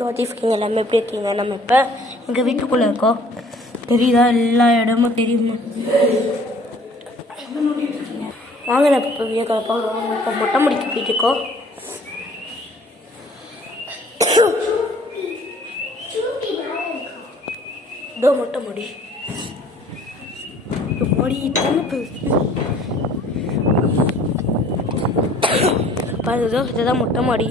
தோற்றிருக்கீங்க எல்லாமே எப்படி இருக்கீங்க? நம்ம இப்போ எங்கள் வீட்டுக்குள்ளே இருக்கோம். தெரியுதா? எல்லா இடமும் தெரியுமா? வாங்க நான் இப்போ வீடியோ கால் இப்போ மொட்டை முடிக்க போயிட்டு இருக்கோம். இதோ மொட்டை முடி முடி பாருதோ, இதுதான் மொட்டை மாடி.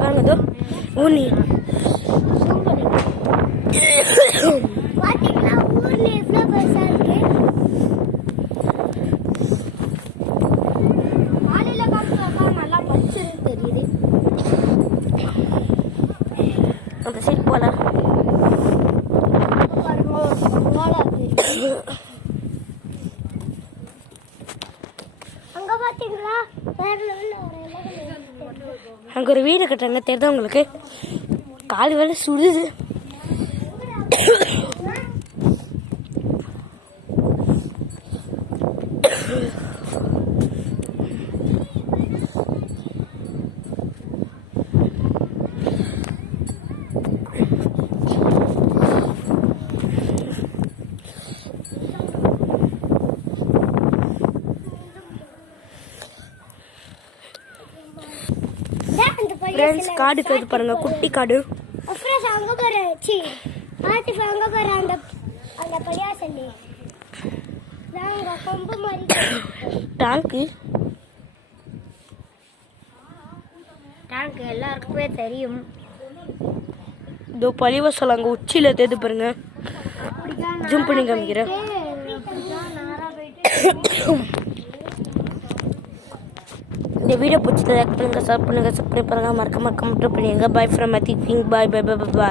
பாருங்கதோ ஊனி அந்த சைடு போகலாம். அங்கே ஒரு வீடு கட்டுறாங்க, தெரியுதா உங்களுக்கு? கால் வேலை சுடுது. ஃப்ரெண்ட்ஸ், காடு பேர் பாருங்க, குட்டி காடு. டேங்க் எல்லாருக்குமே தெரியும். இதோ பழிவசல் அங்கே உச்சியில் தேது பாருங்க. ஜூம் பண்ணி காமிக்கிறேன். இந்த வீடியோ பிடிச்சதை லைக் பண்ணுங்க, ஷேர் பண்ணுங்க, சப்ஸ்கிரைப் பண்ணுங்க, மறக்காம கமெண்ட் பண்ணுங்க. Bye from I think. Bye bye bye by.